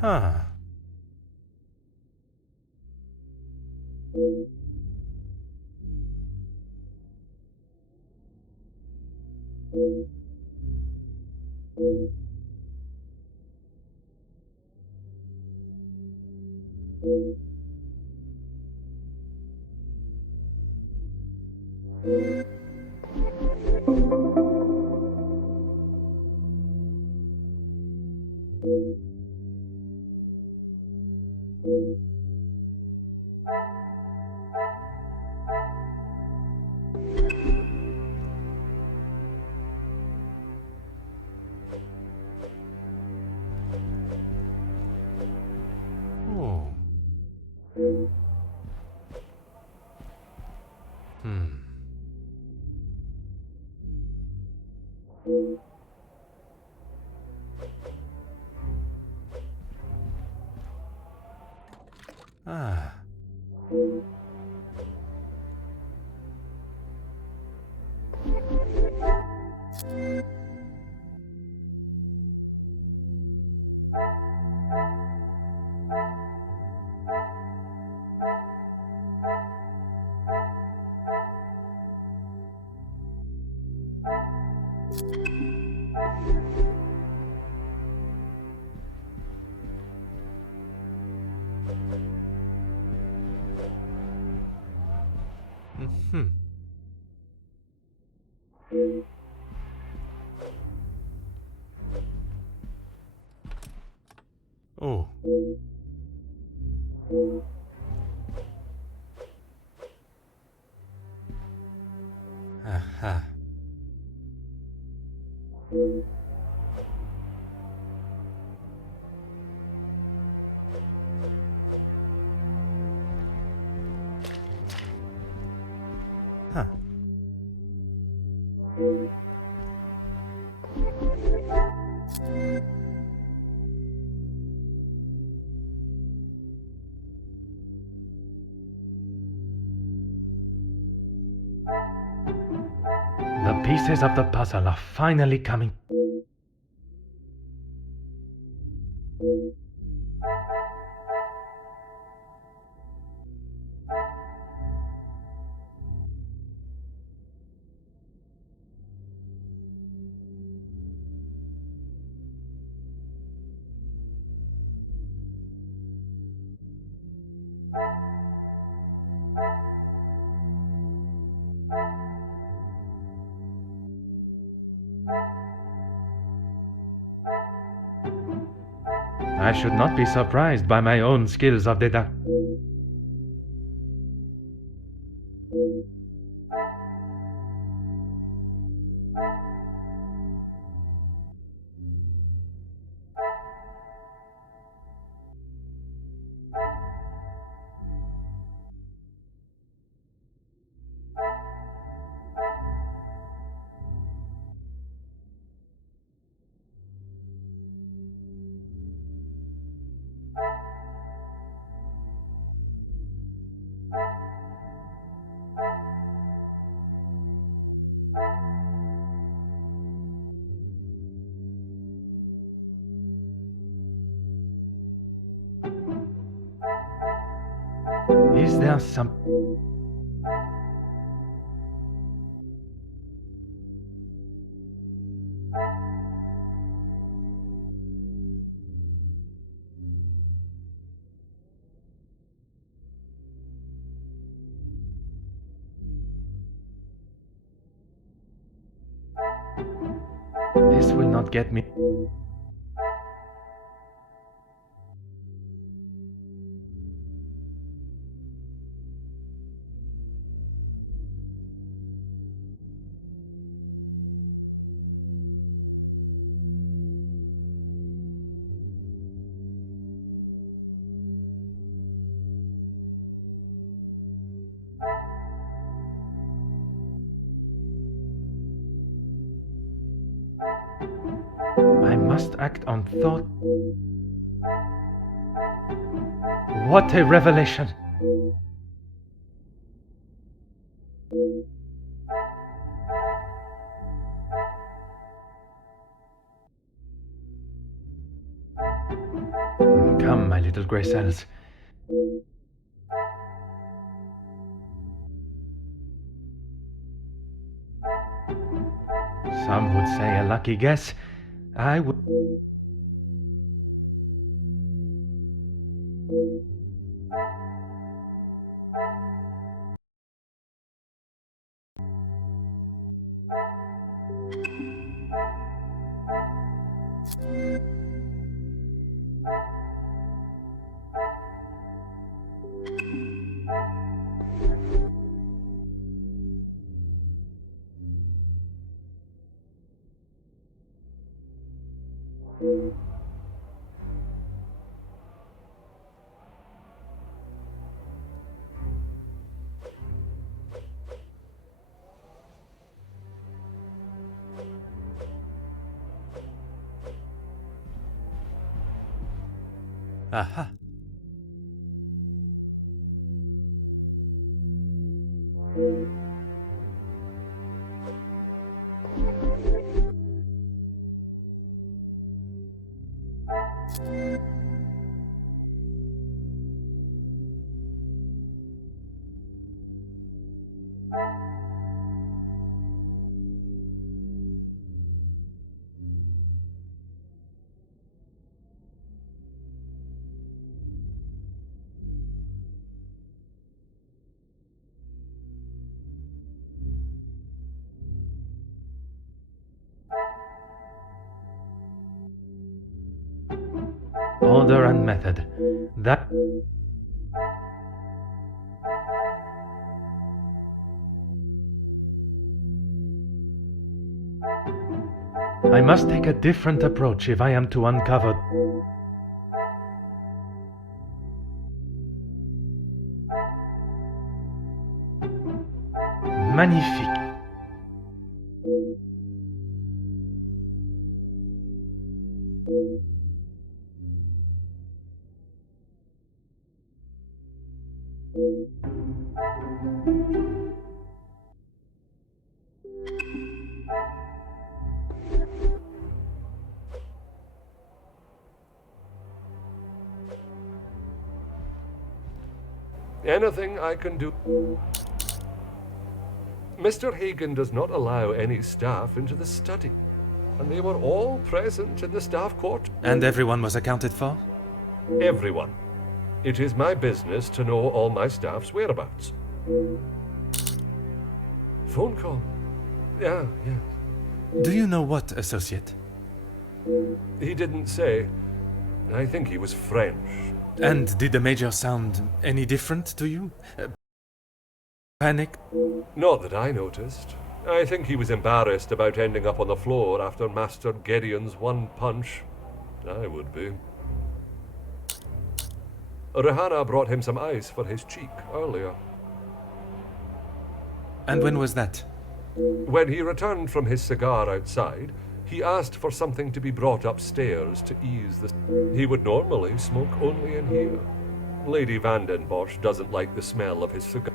Huh. Oh. Ah. Mm-hmm. Oh. Aha. Huh. The pieces of the puzzle are finally coming. I should not be surprised by my own skills of deduction. Is there some... This will not get me. I must act on thought. What a revelation! Come, my little grey cells. Some would say a lucky guess. I would... Aha. Order and method. That... I must take a different approach if I am to uncover... Magnifique. Anything I can do? Mr. Hagen does not allow any staff into the study, and they were all present in the staff court. And everyone was accounted for? Everyone. It is my business to know all my staff's whereabouts. Phone call? Yeah. Do you know what, associate? He didn't say. I think he was French. And did the major sound any different to you? Panicked? Not that I noticed. I think he was embarrassed about ending up on the floor after Master Gideon's one punch. I would be. Rihanna brought him some ice for his cheek earlier. And when was that? When he returned from his cigar outside, he asked for something to be brought upstairs to ease the... He would normally smoke only in here. Lady Vandenbosch doesn't like the smell of his cigar.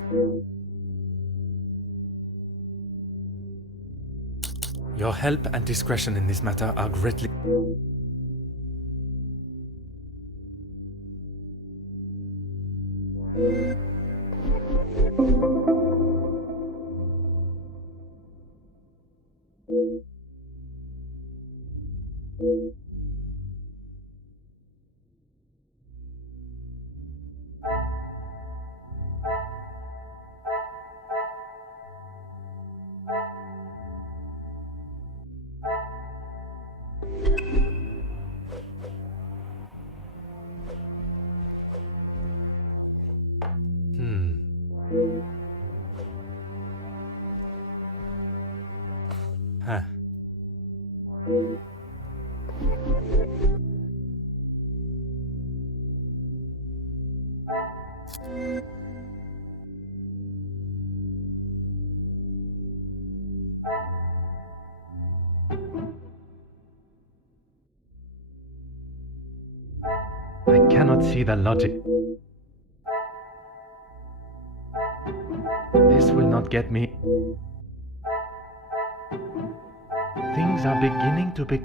Your help and discretion in this matter are greatly... Huh. I cannot see the logic. This will not get me. Things are beginning to be...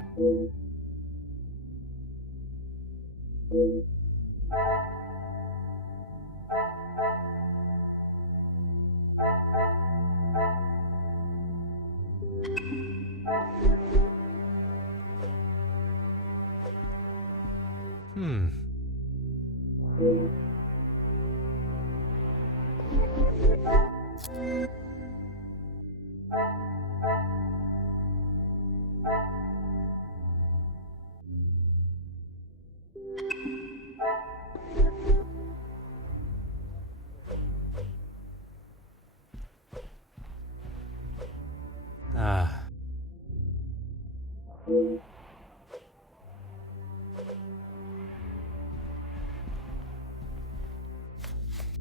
Ah.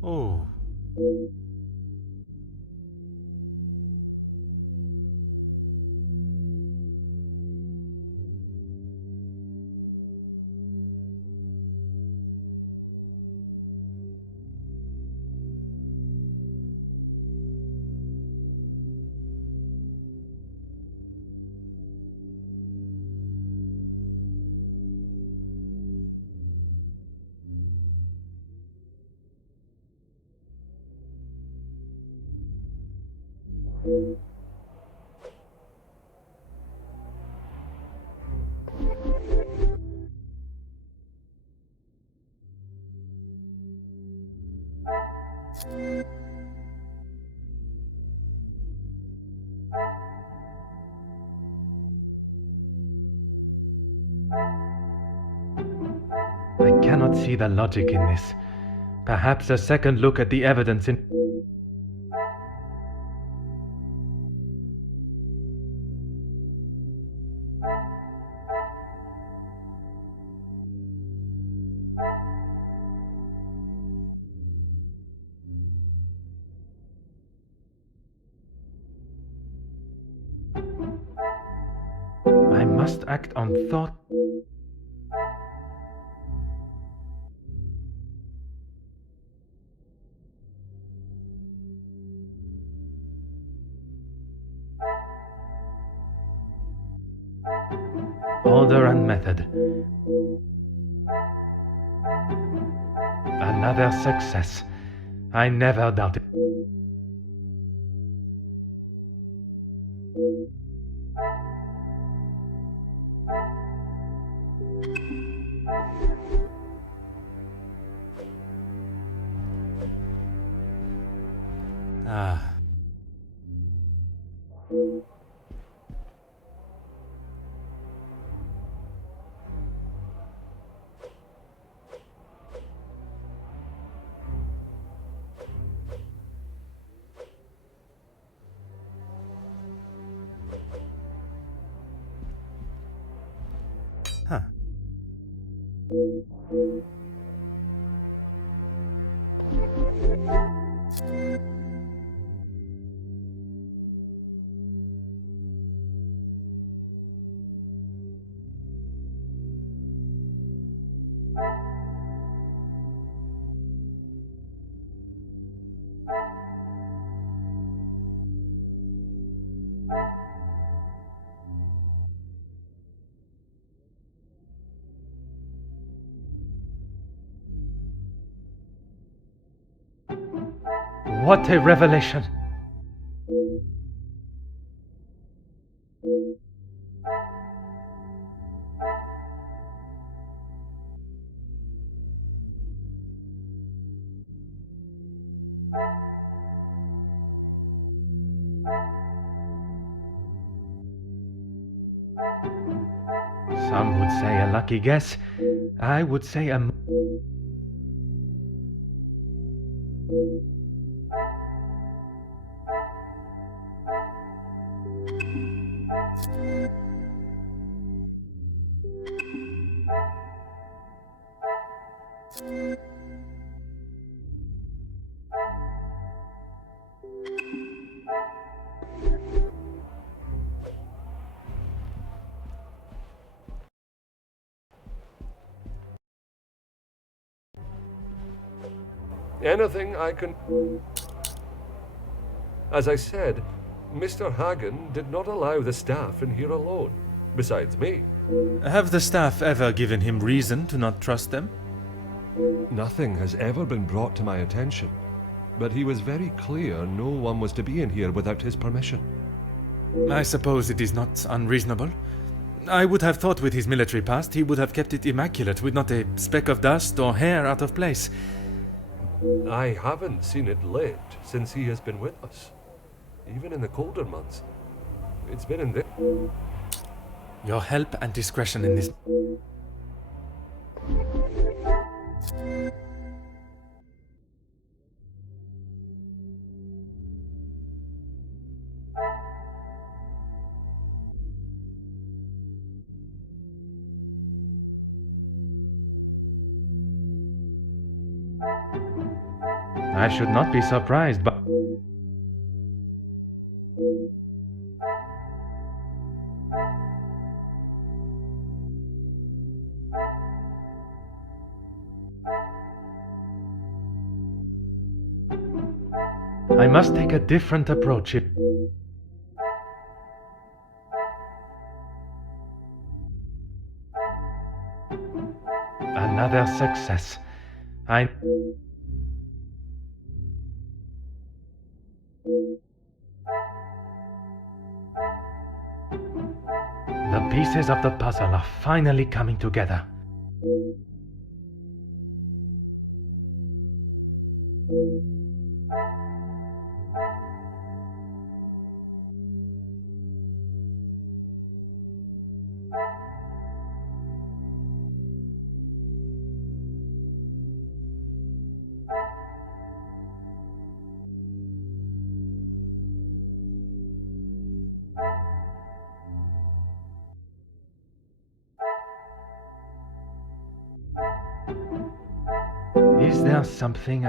Oh. I cannot see the logic in this. Perhaps a second look at the evidence in... I must act on thought. Order and method. Another success. I never doubted. Ah. Huh. What a revelation! Some would say a lucky guess. I would say a... Anything I can... As I said, Mr. Hagen did not allow the staff in here alone, besides me. Have the staff ever given him reason to not trust them? Nothing has ever been brought to my attention, but he was very clear no one was to be in here without his permission. I suppose it is not unreasonable. I would have thought with his military past he would have kept it immaculate, with not a speck of dust or hair out of place. I haven't seen it lit since he has been with us. Even in the colder months. It's been in this. Your help and discretion in this... I should not be surprised, but... I must take a different approach. Another success. The pieces of the puzzle are finally coming together. Is there something...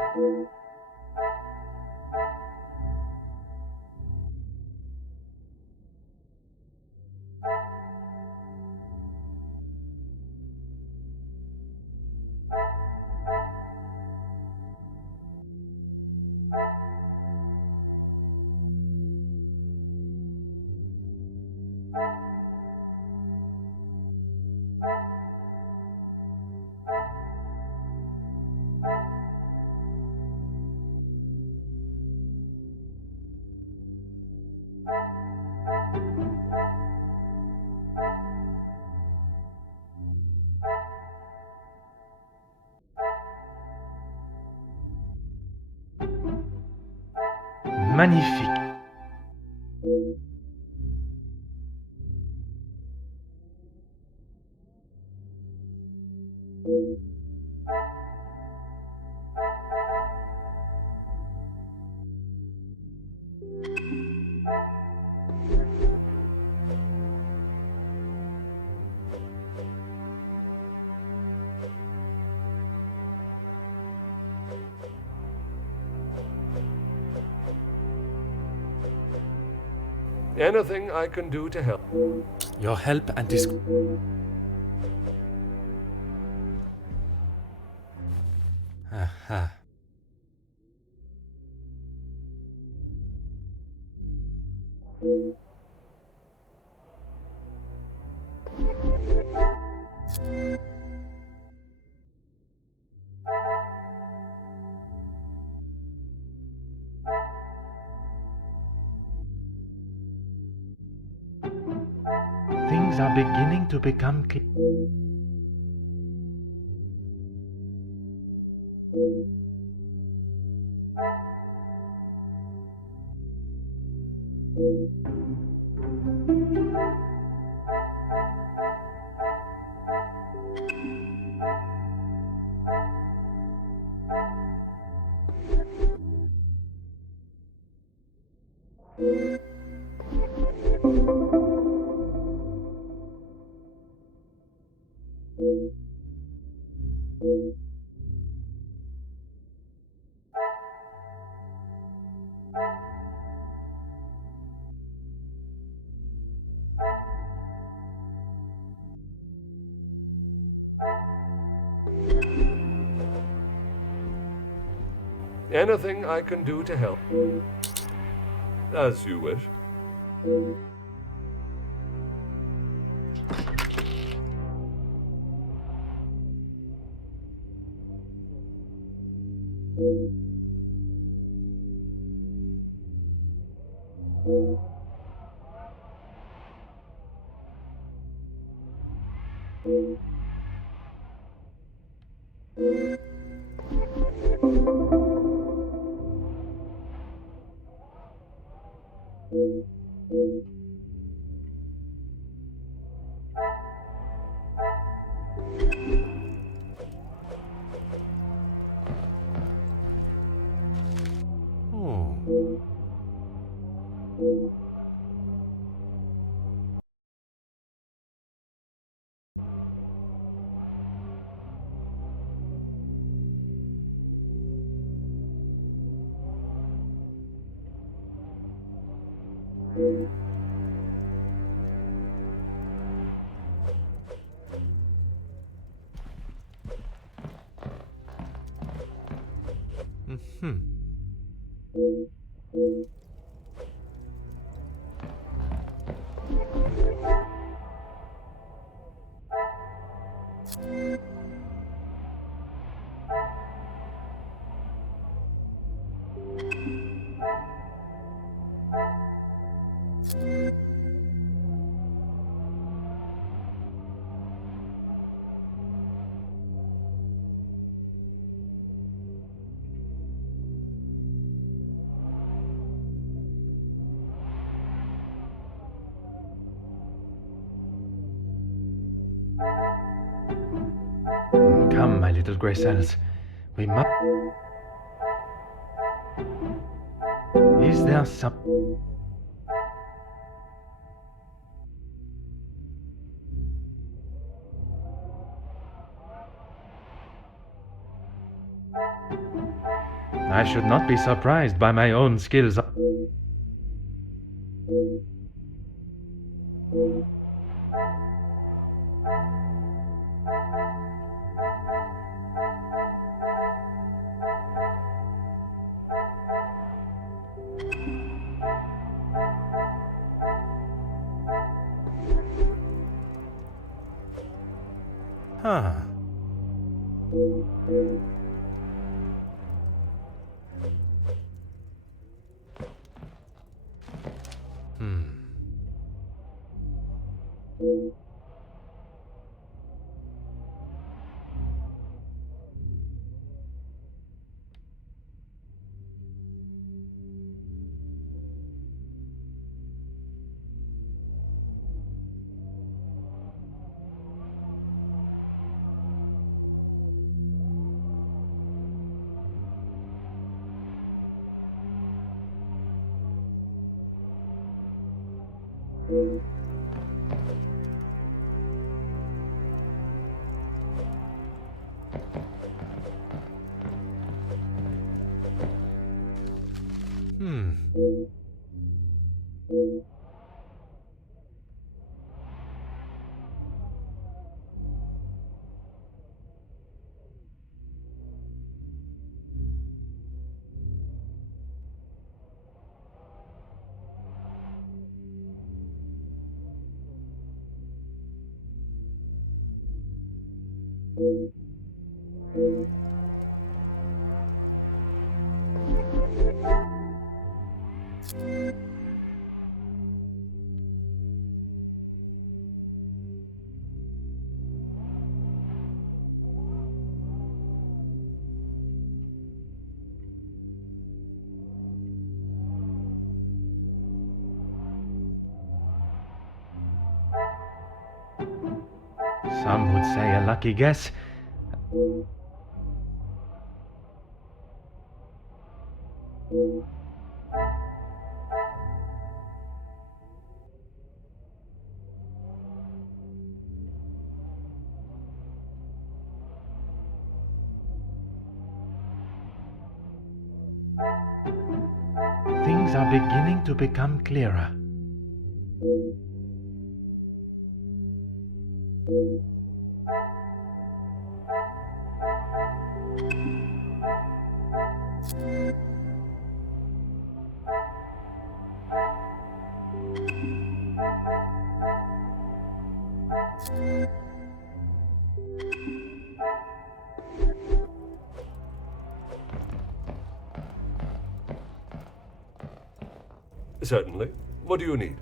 Magnifique. Anything I can do to help. Your help and Aha. Things are beginning to become clear. Anything I can do to help. As you wish. Come, my little grey cells. We must... Is there some... I should not be surprised by my own skills. Huh. Some would say a lucky guess. Things are beginning to become clearer. Certainly. What do you need?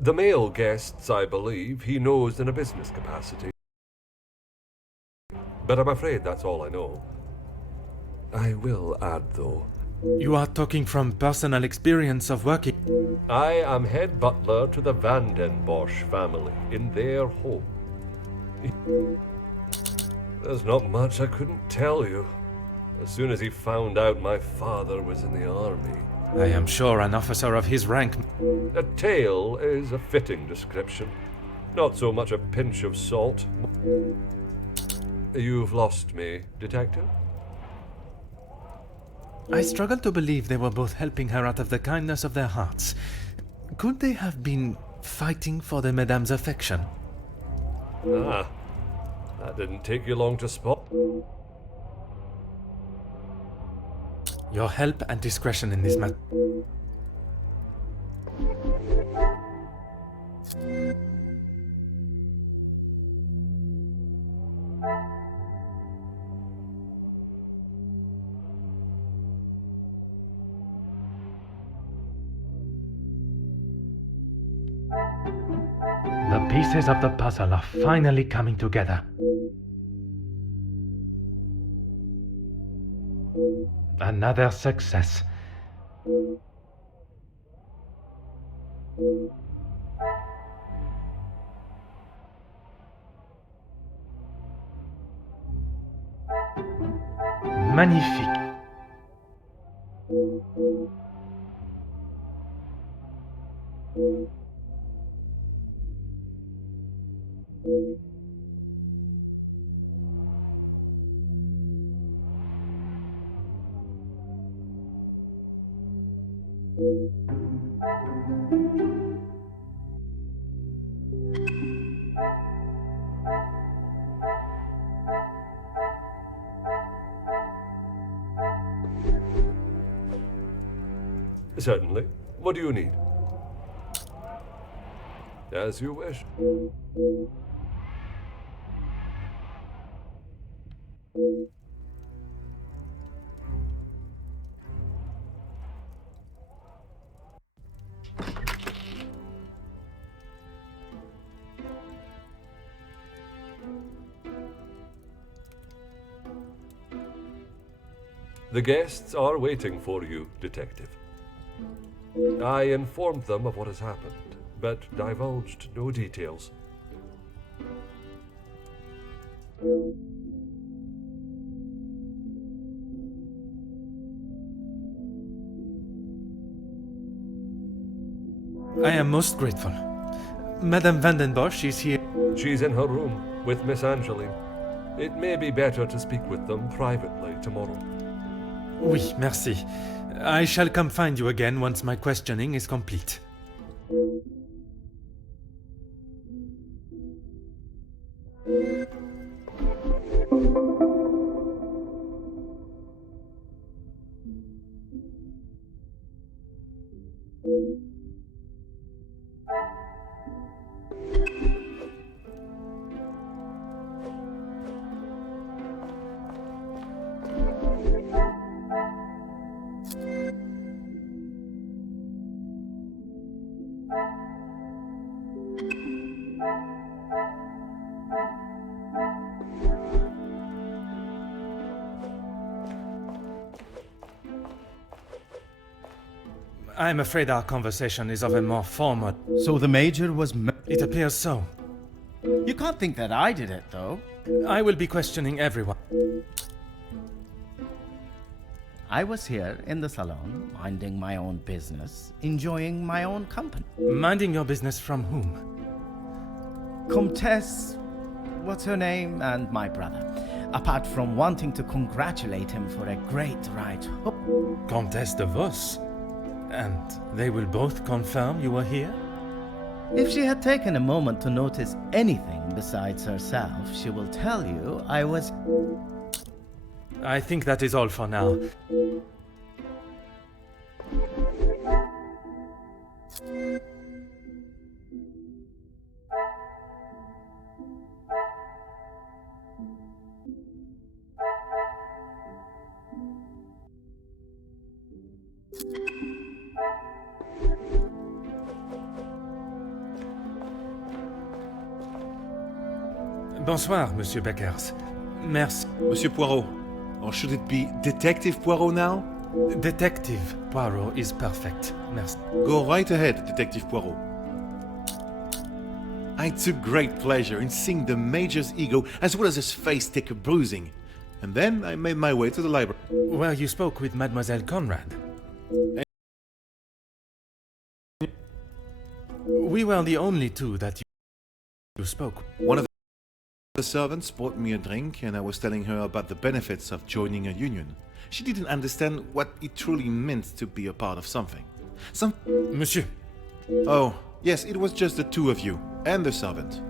The male guests, I believe, he knows in a business capacity. But I'm afraid that's all I know. I will add, though. You are talking from personal experience of working. I am head butler to the Van den Bosch family in their home. There's not much I couldn't tell you. As soon as he found out my father was in the army. I am sure an officer of his rank... A tale is a fitting description. Not so much a pinch of salt. You've lost me, detective? I struggle to believe they were both helping her out of the kindness of their hearts. Could they have been fighting for the madame's affection? Ah, that didn't take you long to spot. Your help and discretion in this matter. The pieces of the puzzle are finally coming together. Another success. Magnifique. Certainly. What do you need? As you wish. The guests are waiting for you, Detective. I informed them of what has happened, but divulged no details. I am most grateful. Madame Vandenbosch is here. She's in her room with Miss Angeline. It may be better to speak with them privately tomorrow. Oui, merci. I shall come find you again once my questioning is complete. I'm afraid our conversation is of a more formal... So the Major was... It appears so. You can't think that I did it, though. I will be questioning everyone. I was here in the salon, minding my own business, enjoying my own company. Minding your business from whom? Comtesse, what's her name, and my brother. Apart from wanting to congratulate him for a great ride. Comtesse de Vos? And they will both confirm you were here? If she had taken a moment to notice anything besides herself, she will tell you I was... I think that is all for now. Bonsoir, Monsieur Beckers. Merci. Monsieur Poirot, or should it be Detective Poirot now? Detective Poirot is perfect. Merci. Go right ahead, Detective Poirot. I took great pleasure in seeing the Major's ego as well as his face take a bruising. And then I made my way to the library. Where you spoke with Mademoiselle Conrad. We were the only two that you spoke. One of The servants brought me a drink and I was telling her about the benefits of joining a union. She didn't understand what it truly meant to be a part of something. Monsieur. Oh, yes, it was just the two of you and the servant.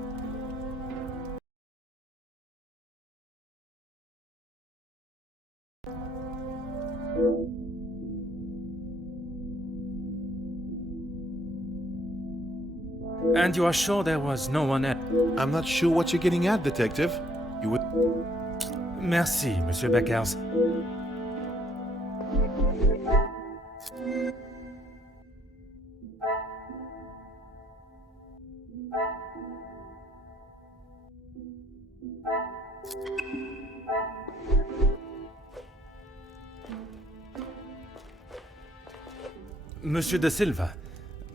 And you are sure there was no one else? I'm not sure what you're getting at, detective. You would... Merci, Monsieur Beckers. Monsieur de Silva,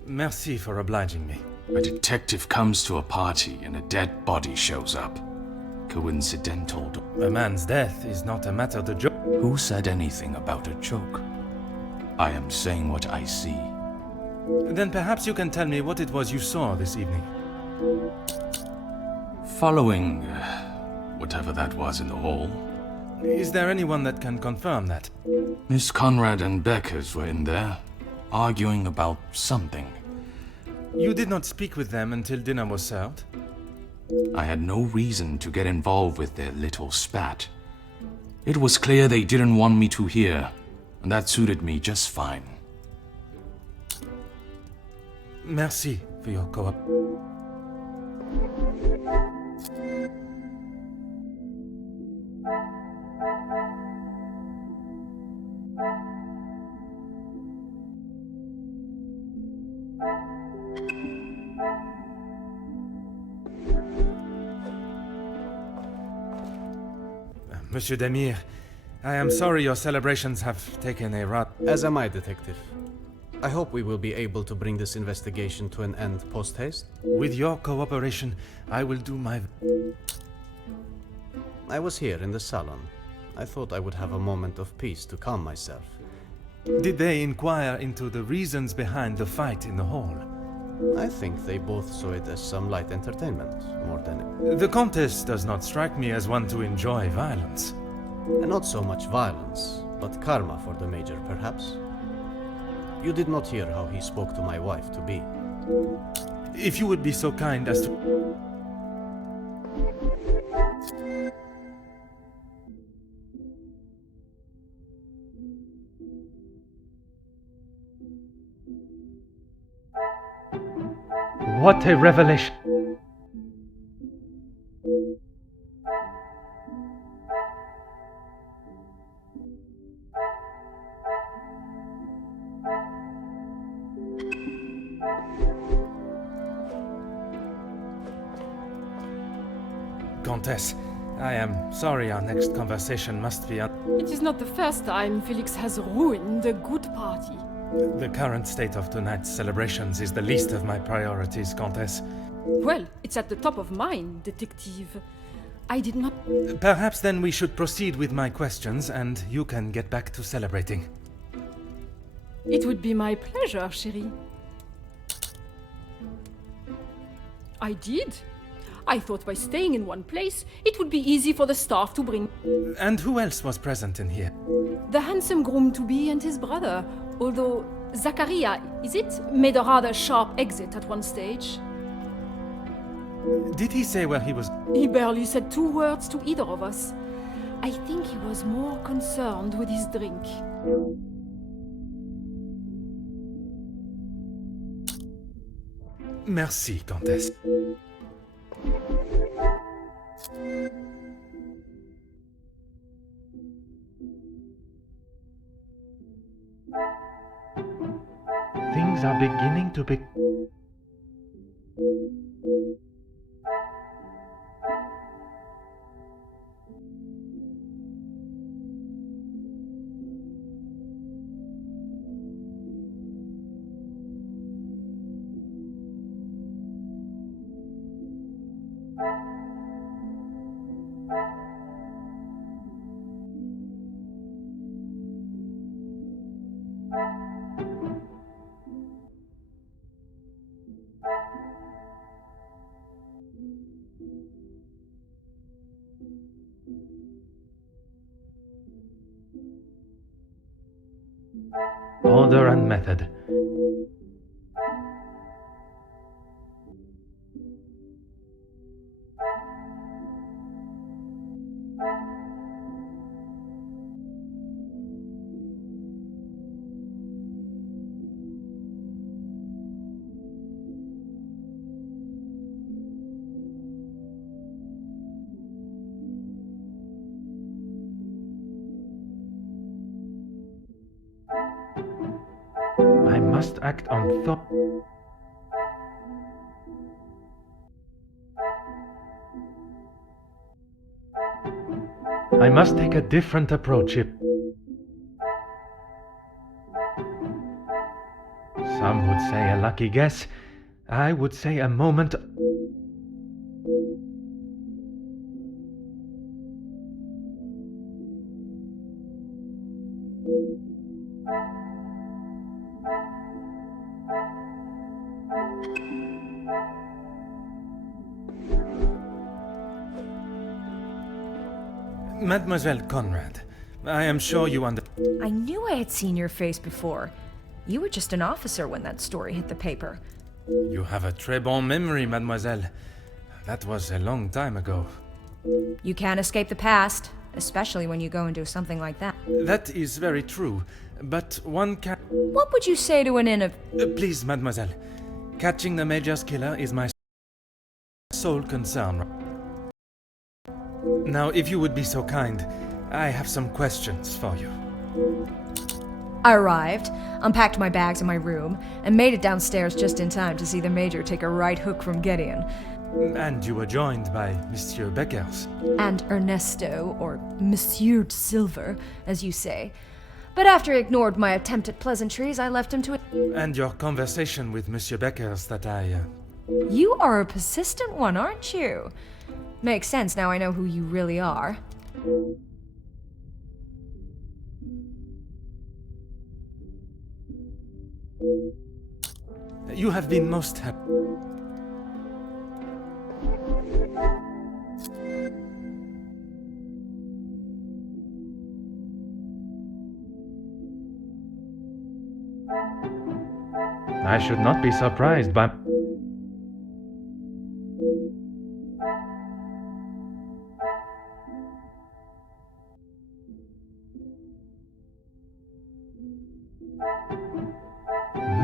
merci for obliging me. A detective comes to a party and a dead body shows up. Coincidental. A man's death is not a matter to joke. Who said anything about a joke? I am saying what I see. Then perhaps you can tell me what it was you saw this evening. Following whatever that was in the hall. Is there anyone that can confirm that? Miss Conrad and Beckers were in there, arguing about something. You did not speak with them until dinner was served? I had no reason to get involved with their little spat. It was clear they didn't want me to hear, and that suited me just fine. Merci for your co-op. Monsieur Demir, I am sorry your celebrations have taken a rut. As am I, Detective. I hope we will be able to bring this investigation to an end post-haste. With your cooperation, I will do my... I was here in the salon. I thought I would have a moment of peace to calm myself. Did they inquire into the reasons behind the fight in the hall? I think they both saw it as some light entertainment, more than... The Countess does not strike me as one to enjoy violence. Not so much violence, but karma for the Major, perhaps. You did not hear how he spoke to my wife-to-be. If you would be so kind as to... What a revelation! Countess, I am sorry our next conversation must be... It is not the first time Felix has ruined a good party. The current state of tonight's celebrations is the least of my priorities, Countess. Well, it's at the top of mine, detective. I did not... Perhaps then we should proceed with my questions and you can get back to celebrating. It would be my pleasure, chérie. I did. I thought by staying in one place, it would be easy for the staff to bring... And who else was present in here? The handsome groom-to-be and his brother, although Zachariah, is it, made a rather sharp exit at one stage. Did he say where he was? He barely said 2 words to either of us. I think he was more concerned with his drink. Merci, Countess. Things are beginning to be... Order and method. I must act on thought. I must take a different approach if... Some would say a lucky guess. I would say a moment... Mademoiselle Conrad, I am sure you I knew I had seen your face before. You were just an officer when that story hit the paper. You have a très bon memory, mademoiselle. That was a long time ago. You can't escape the past, especially when you go and do something like that. That is very true, but one can... What would you say to an please, mademoiselle. Catching the Major's killer is my sole concern. Now, if you would be so kind, I have some questions for you. I arrived, unpacked my bags in my room, and made it downstairs just in time to see the Major take a right hook from Gideon. And you were joined by Monsieur Beckers. And Ernesto, or Monsieur Silver, as you say. But after he ignored my attempt at pleasantries, I left him to it. And your conversation with Monsieur Beckers that I... You are a persistent one, aren't you? Makes sense now I know who you really are. You have been most happy. I should not be surprised by...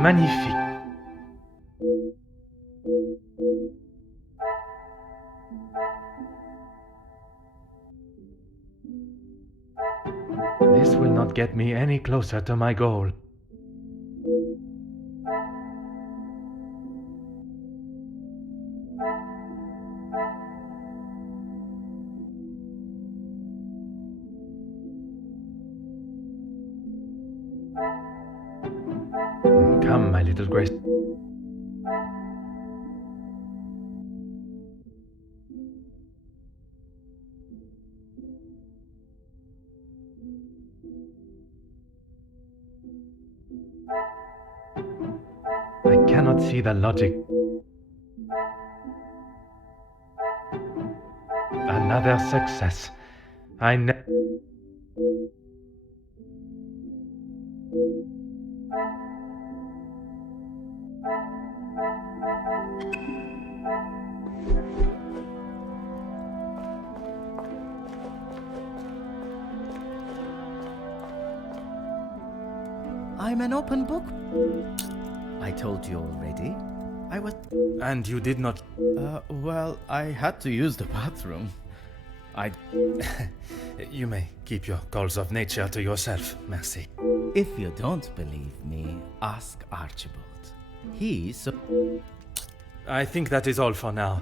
Magnifique. This will not get me any closer to my goal. Come, my little Grace. I cannot see the logic. Another success. I'm an open book. I told you already. I was... And you did not... well, I had to use the bathroom. You may keep your calls of nature to yourself, merci. If you don't believe me, ask Archibald. He's... I think that is all for now.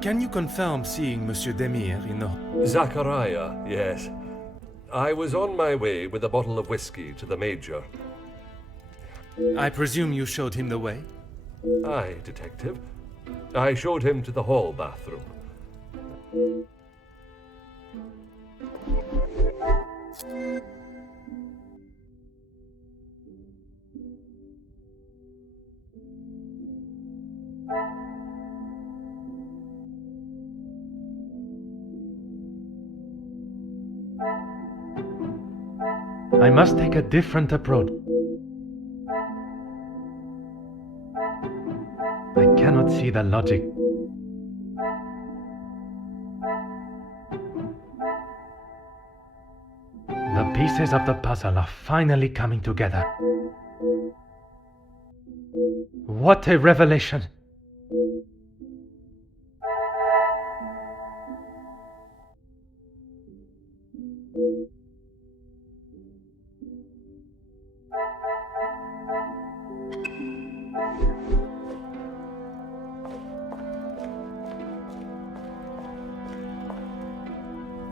Can you confirm seeing Monsieur Demire in the... Zachariah, yes. I was on my way with a bottle of whiskey to the Major. I presume you showed him the way? Aye, detective. I showed him to the hall bathroom. I must take a different approach. I cannot see the logic. The pieces of the puzzle are finally coming together. What a revelation!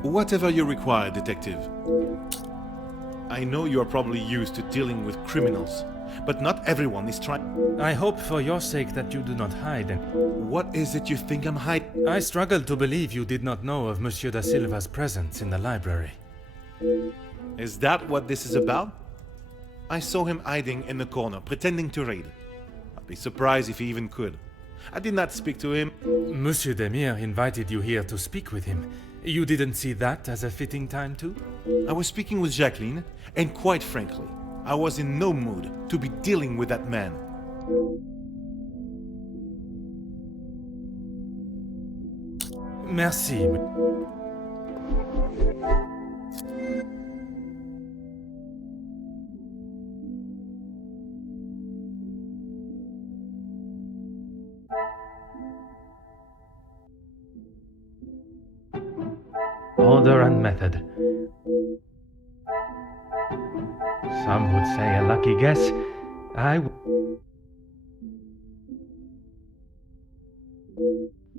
Whatever you require, detective. I know you are probably used to dealing with criminals, but not everyone is trying. I hope for your sake that you do not hide. What is it you think I'm hiding? I struggle to believe you did not know of Monsieur da Silva's presence in the library. Is that what this is about? I saw him hiding in the corner, pretending to read. I'd be surprised if he even could. I did not speak to him. Monsieur Demire invited you here to speak with him. You didn't see that as a fitting time too? I was speaking with Jacqueline, and quite frankly, I was in no mood to be dealing with that man. Merci. Order and method. Some would say a lucky guess.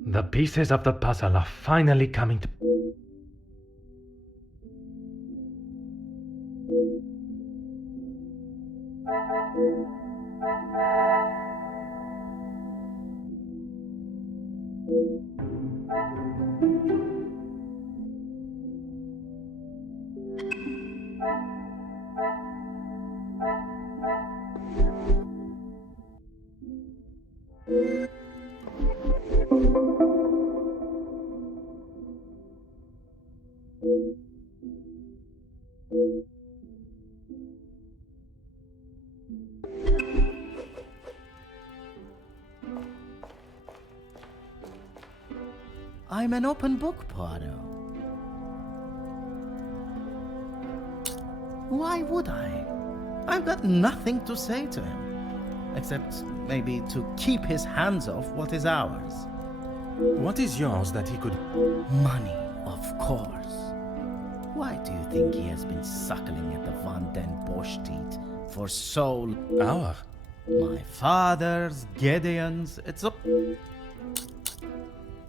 The pieces of the puzzle are finally coming to... I'm an open book, Poirot. Why would I? I've got nothing to say to him, except maybe to keep his hands off what is ours. What is yours that he could... Money, of course. Why do you think he has been suckling at the Van den Bosch teat for so... Our? My father's, Gideon's, it's a...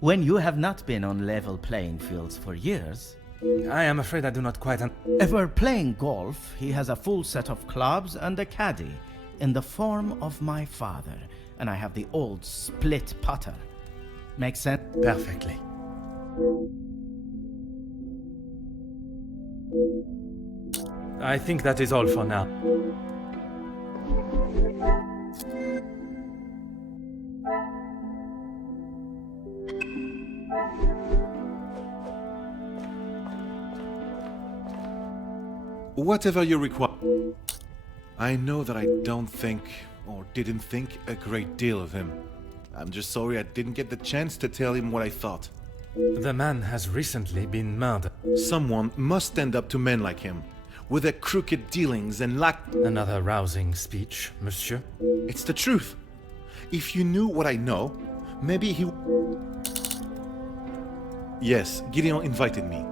When you have not been on level playing fields for years... I am afraid I do not quite... Ever playing golf, he has a full set of clubs and a caddy in the form of my father, and I have the old split putter. Makes sense? Perfectly. I think that is all for now. Whatever you require. I know that I don't think, or didn't think, a great deal of him. I'm just sorry I didn't get the chance to tell him what I thought. The man has recently been murdered. Someone must stand up to men like him, with their crooked dealings and lack... Another rousing speech, monsieur. It's the truth. If you knew what I know, maybe he... Yes, Gideon invited me.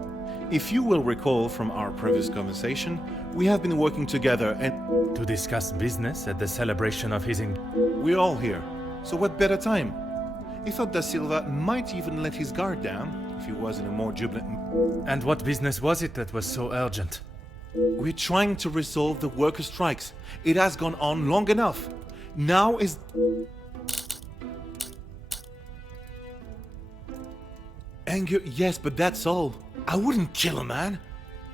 If you will recall from our previous conversation, we have been working together and... To discuss business at the celebration of his... We're all here, so what better time? He thought da Silva might even let his guard down, if he was in a more jubilant... And what business was it that was so urgent? We're trying to resolve the worker strikes. It has gone on long enough. Now is... Anger, yes, but that's all. I wouldn't kill a man.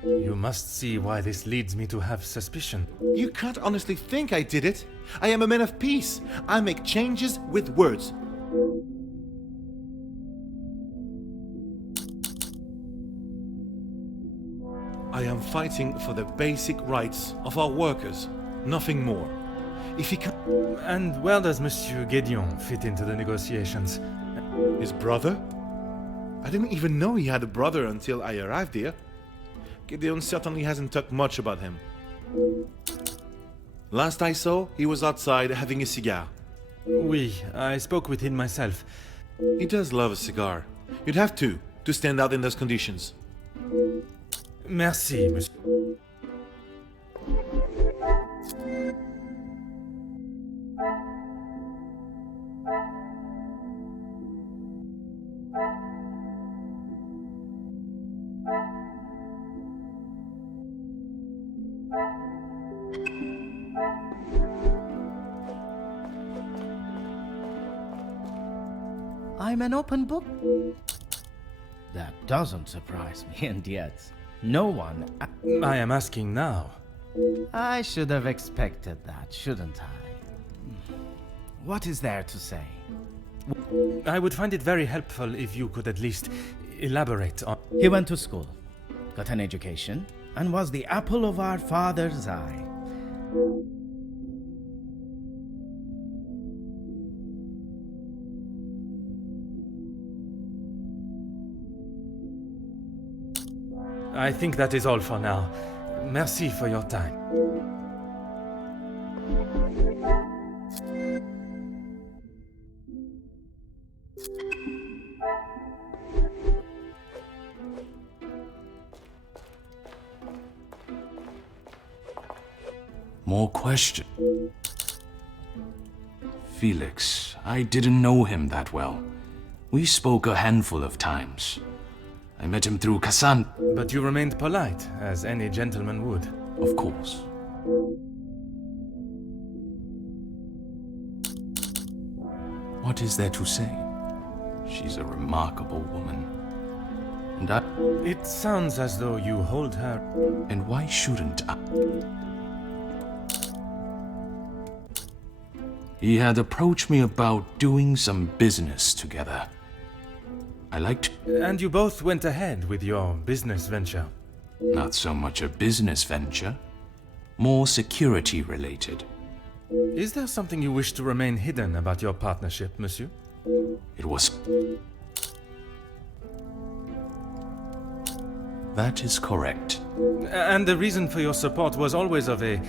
You must see why this leads me to have suspicion. You can't honestly think I did it. I am a man of peace. I make changes with words. I am fighting for the basic rights of our workers, nothing more. If he can... And where does Monsieur Gédéon fit into the negotiations? His brother? I didn't even know he had a brother until I arrived here. Gédéon certainly hasn't talked much about him. Last I saw, he was outside having a cigar. Oui, I spoke with him myself. He does love a cigar. You'd have to stand out in those conditions. Merci, monsieur. I'm an open book. That doesn't surprise me, and yet, no one... I am asking now. I should have expected that, shouldn't I? What is there to say? I would find it very helpful if you could at least elaborate on... He went to school, got an education, and was the apple of our father's eye. I think that is all for now. Merci for your time. More question. Felix, I didn't know him that well. We spoke a handful of times. I met him through Cassan. But you remained polite, as any gentleman would. Of course. What is there to say? She's a remarkable woman. And It sounds as though you hold her... And why shouldn't I? He had approached me about doing some business together. I liked... And you both went ahead with your business venture. Not so much a business venture, more security related. Is there something you wish to remain hidden about your partnership, monsieur? It was... That is correct. And the reason for your support was always of a...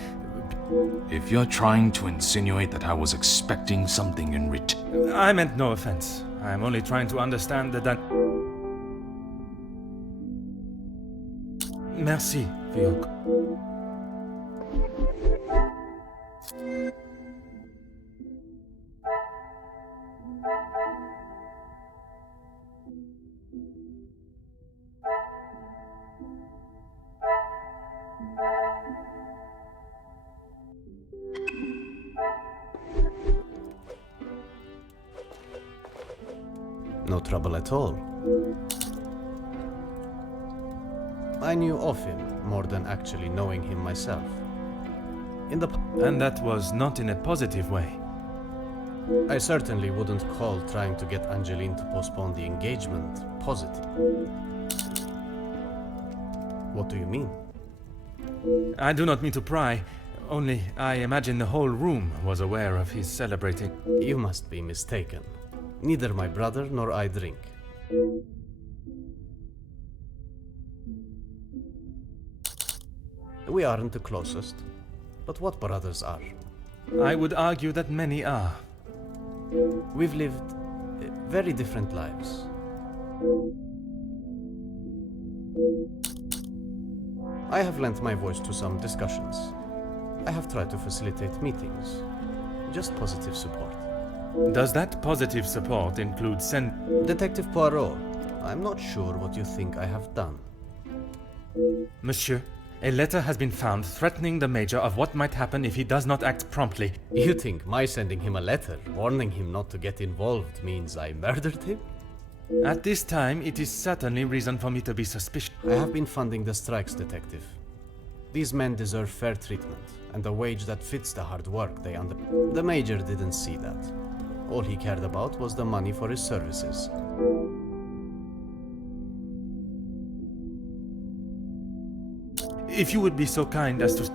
If you're trying to insinuate that I was expecting something in return... I meant no offense. I am only trying to understand that... Merci for your... No trouble at all. I knew of him more than actually knowing him myself. And that was not in a positive way. I certainly wouldn't call trying to get Angeline to postpone the engagement positive. What do you mean? I do not mean to pry, only I imagine the whole room was aware of his celebrating. You must be mistaken. Neither my brother nor I drink. We aren't the closest, but what brothers are? I would argue that many are. We've lived very different lives. I have lent my voice to some discussions. I have tried to facilitate meetings. Just positive support. Does that positive support include Detective Poirot, I'm not sure what you think I have done. Monsieur, a letter has been found threatening the Major of what might happen if he does not act promptly. You think my sending him a letter, warning him not to get involved, means I murdered him? At this time, it is certainly reason for me to be suspicious. I have been funding the strikes, Detective. These men deserve fair treatment, and a wage that fits the hard work they under... The Major didn't see that. All he cared about was the money for his services. If you would be so kind as to...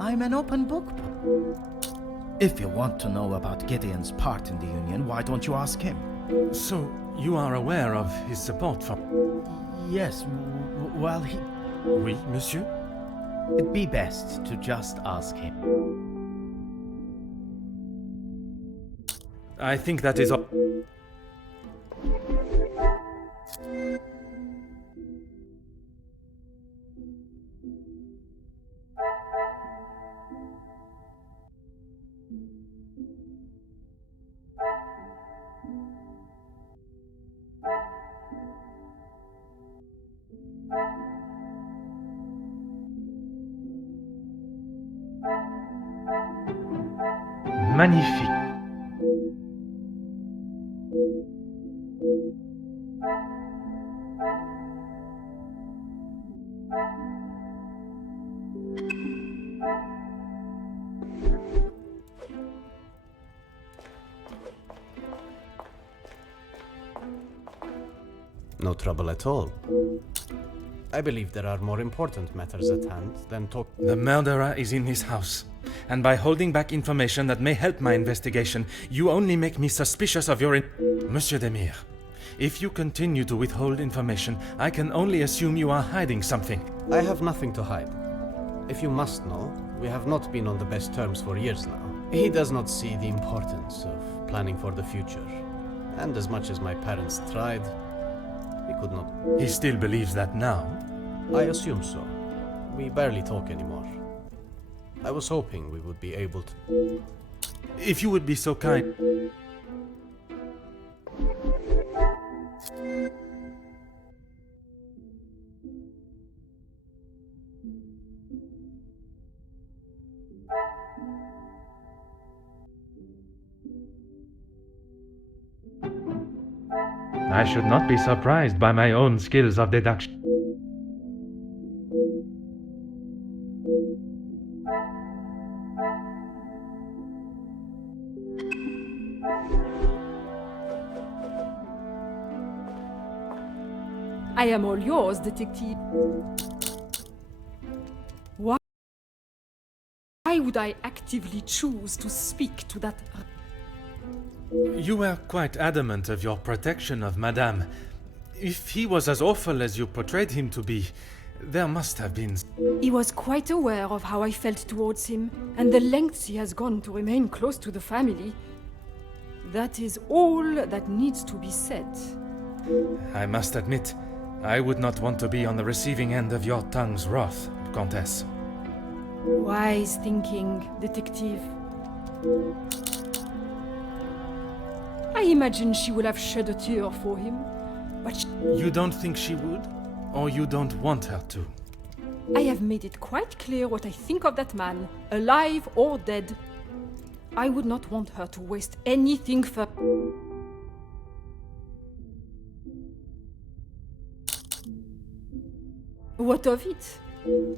I'm an open book. If you want to know about Gideon's part in the Union, why don't you ask him? So, you are aware of his support for... Yes, well, he... Oui, monsieur? It'd be best to just ask him. I think that is all. Magnifique. No trouble at all. I believe there are more important matters at hand than talk... The murderer is in his house, and by holding back information that may help my investigation, you only make me suspicious of your... Monsieur Demire, if you continue to withhold information, I can only assume you are hiding something. I have nothing to hide. If you must know, we have not been on the best terms for years now. He does not see the importance of planning for the future. And as much as my parents tried, we could not... He still believes that now? I assume so. We barely talk anymore. I was hoping we would be able to... If you would be so kind... I should not be surprised by my own skills of deduction. I am all yours, detective. Why would I actively choose to speak to that... You were quite adamant of your protection of Madame. If he was as awful as you portrayed him to be, there must have been... He was quite aware of how I felt towards him, and the lengths he has gone to remain close to the family. That is all that needs to be said. I must admit, I would not want to be on the receiving end of your tongue's wrath, Countess. Wise thinking, detective. I imagine she would have shed a tear for him, but You don't think she would? Or you don't want her to? I have made it quite clear what I think of that man, alive or dead. I would not want her to waste anything for... What of it?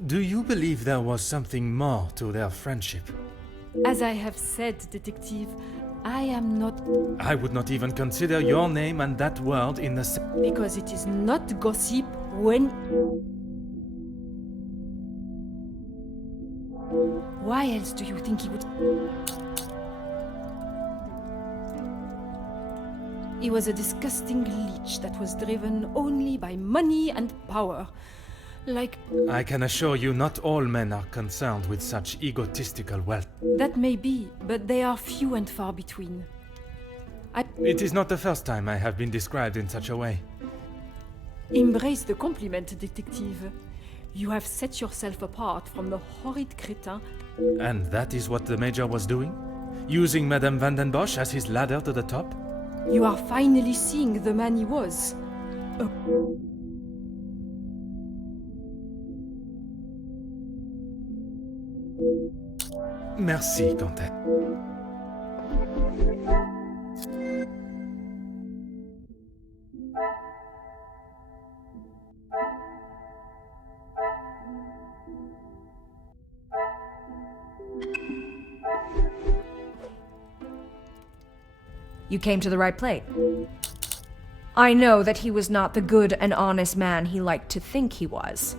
Do you believe there was something more to their friendship? As I have said, detective, I am not... I would not even consider your name and that word in the same... Because it is not gossip when... Why else do you think he would... He was a disgusting leech that was driven only by money and power. Like... I can assure you not all men are concerned with such egotistical wealth. That may be, but they are few and far between. It is not the first time I have been described in such a way. Embrace the compliment, detective. You have set yourself apart from the horrid crétin. And that is what the Major was doing? Using Madame Van den Bosch as his ladder to the top? You are finally seeing the man he was. Merci, Comtesse. You came to the right place. I know that he was not the good and honest man he liked to think he was.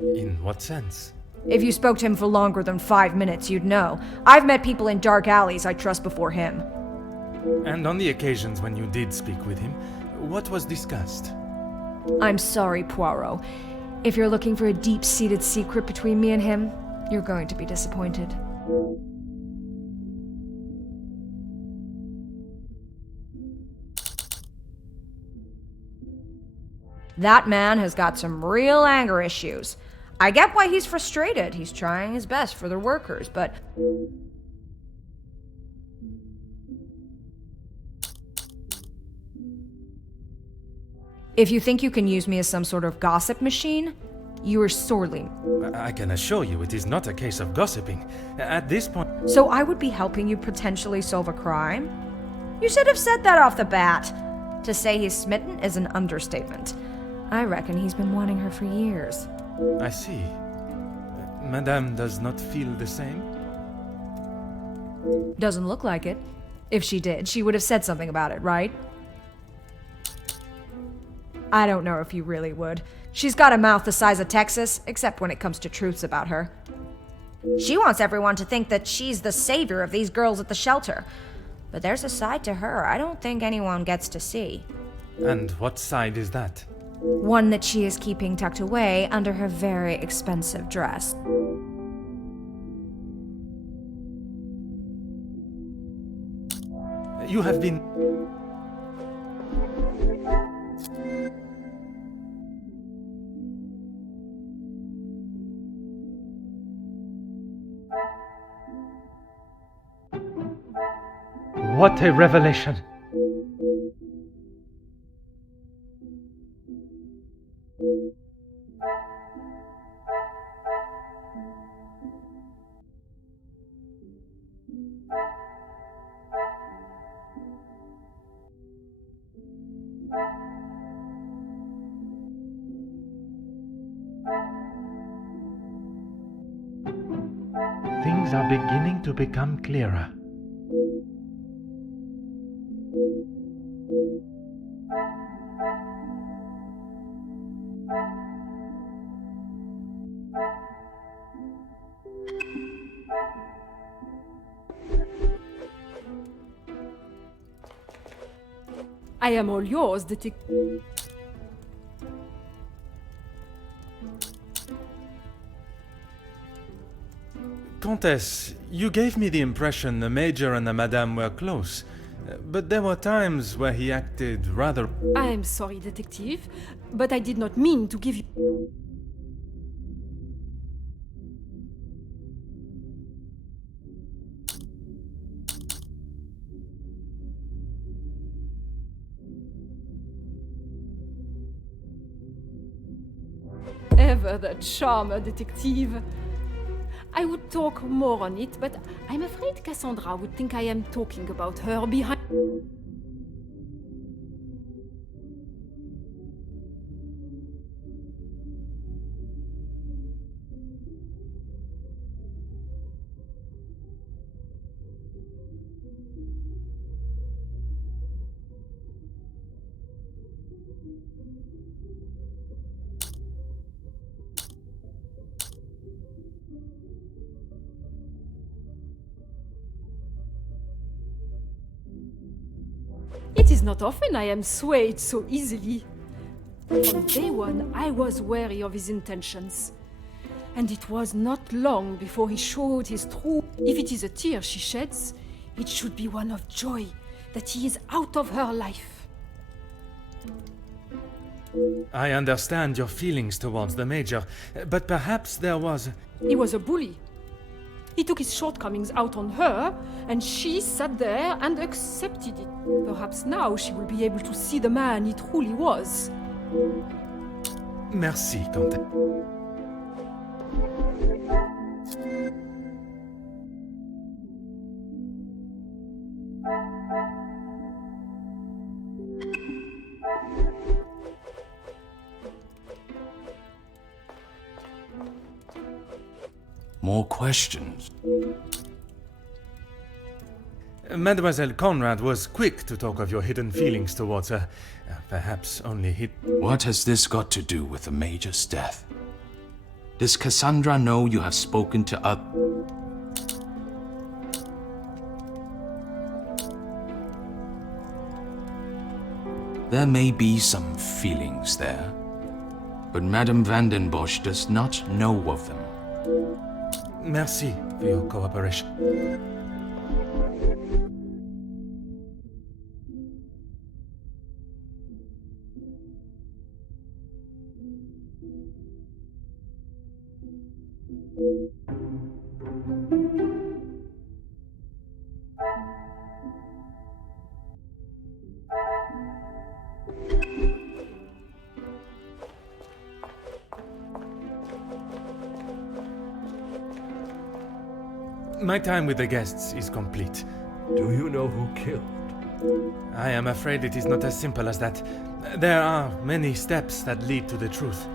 In what sense? If you spoke to him for longer than 5 minutes, you'd know. I've met people in dark alleys I trust before him. And on the occasions when you did speak with him, what was discussed? I'm sorry, Poirot. If you're looking for a deep-seated secret between me and him, you're going to be disappointed. That man has got some real anger issues. I get why he's frustrated. He's trying his best for the workers, but... If you think you can use me as some sort of gossip machine, you are sorely... I can assure you it is not a case of gossiping. At this point... So I would be helping you potentially solve a crime? You should have said that off the bat. To say he's smitten is an understatement. I reckon he's been wanting her for years. I see. Madame does not feel the same? Doesn't look like it. If she did, she would have said something about it, right? I don't know if you really would. She's got a mouth the size of Texas, except when it comes to truths about her. She wants everyone to think that she's the savior of these girls at the shelter. But there's a side to her I don't think anyone gets to see. And what side is that? One that she is keeping tucked away under her very expensive dress. You have been... What a revelation! Things are beginning to become clearer. I am all yours, detective. Comtesse, you gave me the impression the Major and the Madame were close, but there were times where he acted rather... I am sorry, detective, but I did not mean to give you... Ever the charmer, detective. I would talk more on it, but I'm afraid Cassandra would think I am talking about her behind... It is not often I am swayed so easily. From day one, I was wary of his intentions. And it was not long before he showed his true... If it is a tear she sheds, it should be one of joy, that he is out of her life. I understand your feelings towards the Major, but perhaps there was... He was a bully. He took his shortcomings out on her, and she sat there and accepted it. Perhaps now she will be able to see the man he truly was. Merci, Comte. More questions? Mademoiselle Conrad was quick to talk of your hidden feelings towards her. Perhaps only What has this got to do with the Major's death? Does Cassandra know you have spoken to us? There may be some feelings there, but Madame Van den Bosch does not know of them. Merci for your cooperation. My time with the guests is complete. Do you know who killed? I am afraid it is not as simple as that. There are many steps that lead to the truth.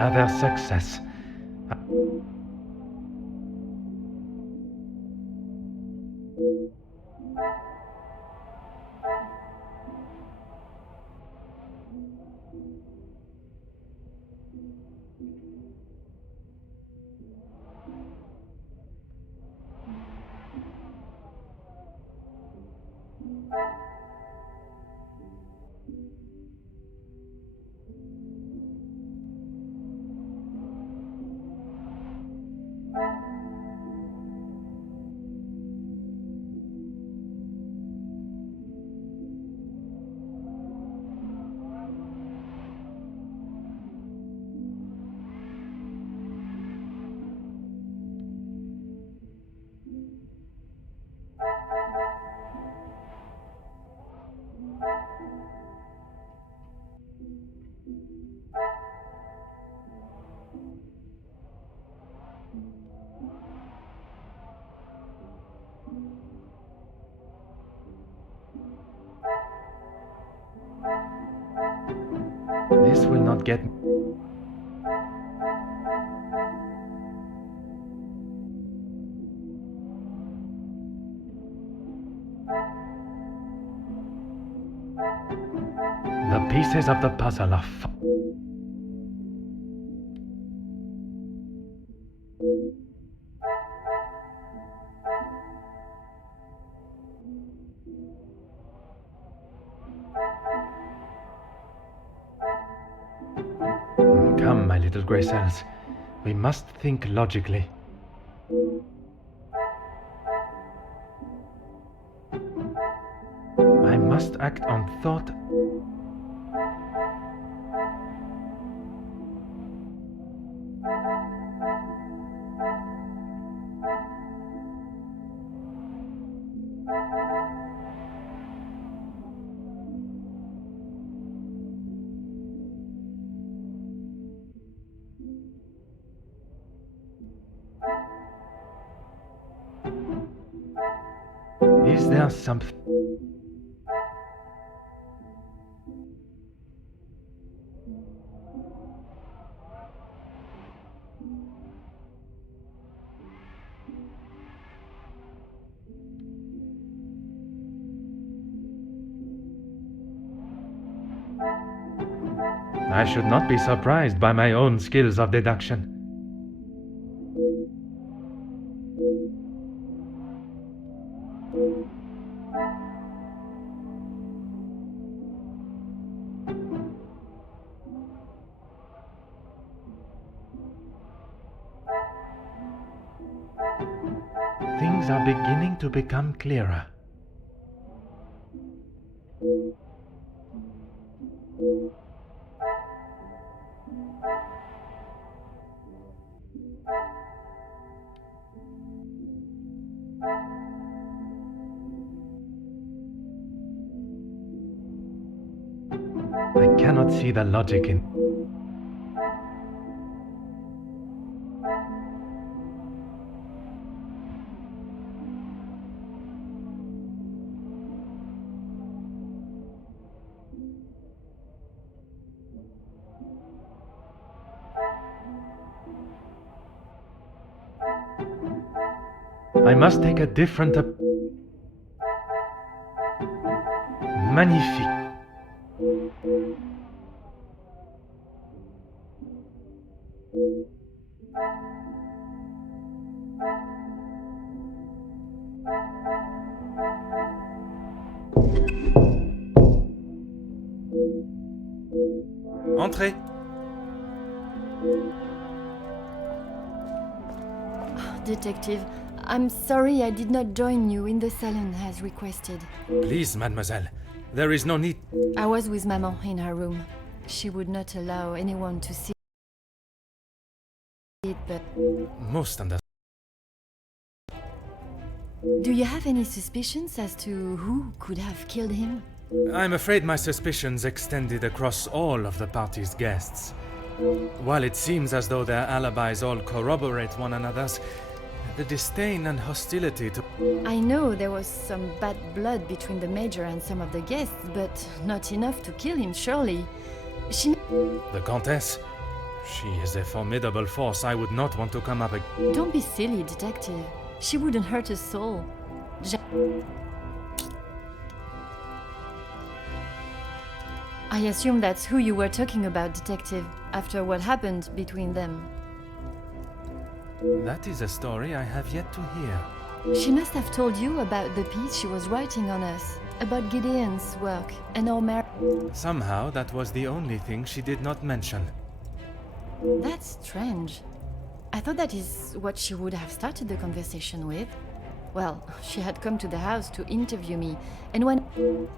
Another success. This will not get... The pieces of the puzzle are... little grey cells. We must think logically. I must act on thought. Is there something? I should not be surprised by my own skills of deduction. Things are beginning to become clearer. I cannot see the logic in... I must take a different Magnifique. Entrez. Detective, I'm sorry I did not join you in the salon as requested. Please, mademoiselle, there is no need. I was with Maman in her room. She would not allow anyone to see it, but... Most understandable. Do you have any suspicions as to who could have killed him? I'm afraid my suspicions extended across all of the party's guests. While it seems as though their alibis all corroborate one another's, the disdain and hostility to... I know there was some bad blood between the Major and some of the guests, but not enough to kill him, surely. She... The Countess? She is a formidable force. I would not want to come up against... Don't be silly, Detective. She wouldn't hurt a soul. I assume that's who you were talking about, Detective, after what happened between them. That is a story I have yet to hear. She must have told you about the piece she was writing on us, about Gideon's work and our marriage. Somehow, that was the only thing she did not mention. That's strange. I thought that is what she would have started the conversation with. Well, she had come to the house to interview me, and when...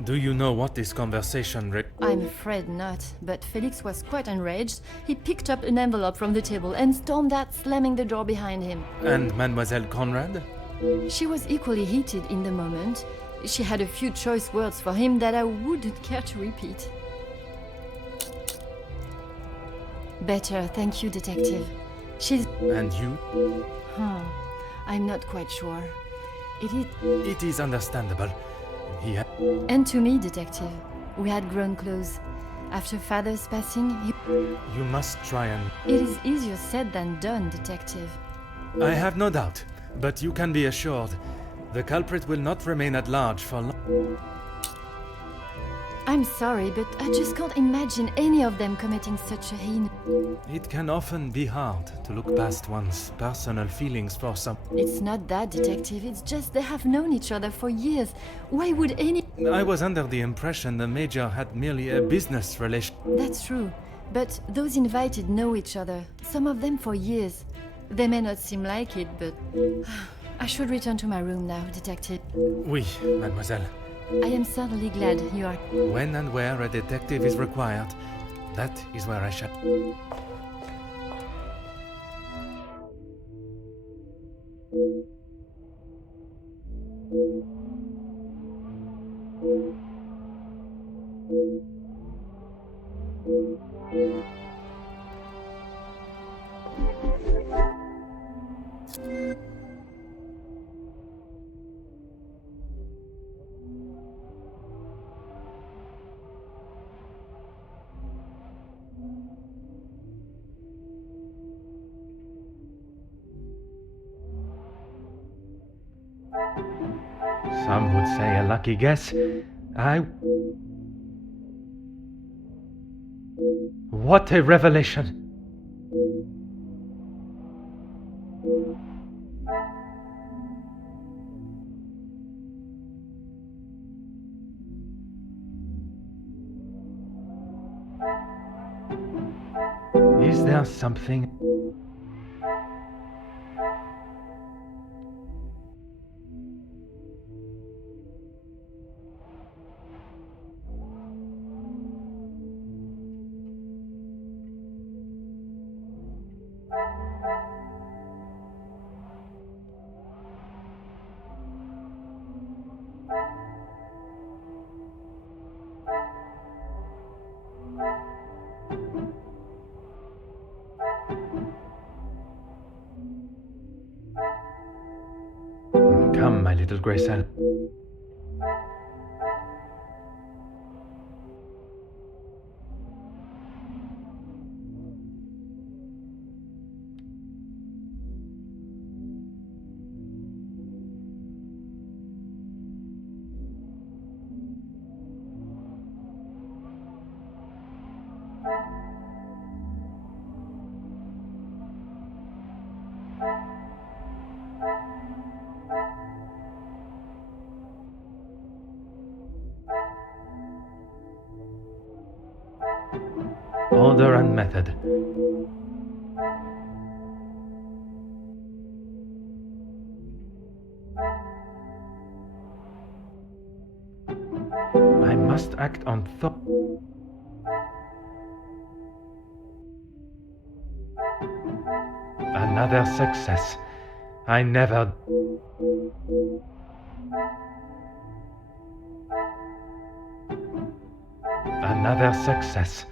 Do you know what this conversation I'm afraid not, but Felix was quite enraged. He picked up an envelope from the table and stormed out, slamming the door behind him. And Mademoiselle Conrad? She was equally heated in the moment. She had a few choice words for him that I wouldn't care to repeat. Better, thank you, Detective. She's... And you? I'm not quite sure. It is understandable. He had... And to me, Detective, we had grown close. After Father's passing, You must try and... It is easier said than done, Detective. I have no doubt, but you can be assured, the culprit will not remain at large for long. I'm sorry, but I just can't imagine any of them committing such a heinous... It can often be hard to look past one's personal feelings for some... It's not that, Detective, it's just they have known each other for years. Why would any... I was under the impression the Major had merely a business relation. That's true, But those invited know each other, some of them for years. They may not seem like it, but... I should return to my room now, Detective. Oui, mademoiselle. I am certainly glad you are... When and where a detective is required, that is where I shall... Some would say a lucky guess. What a revelation! Is there something... Come, my little grey cell. Order and method. I must act on thought. Another success. I never... Another success.